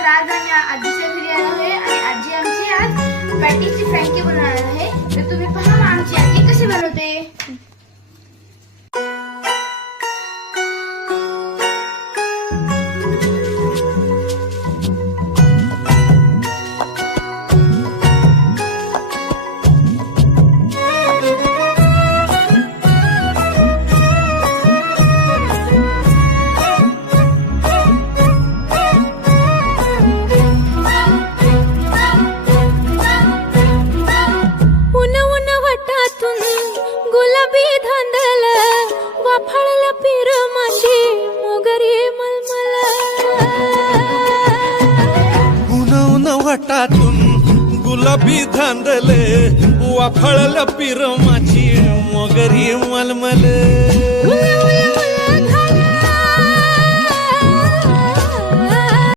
तर आज आम्ही आजीच्या घरी आलो आहे आणि आजी आमची आज पॅटीची फ्रँकी बनवणार आहे. तर तुम्ही पहा आमची आजी कशी बनवते. गुलाबी धांदल वाफाळला पिर माशी मोगरी मलमल उन उन वाटातून गुलाबी धांदले वाफळलं पिर माझी मोगरी मलमल. उन्हा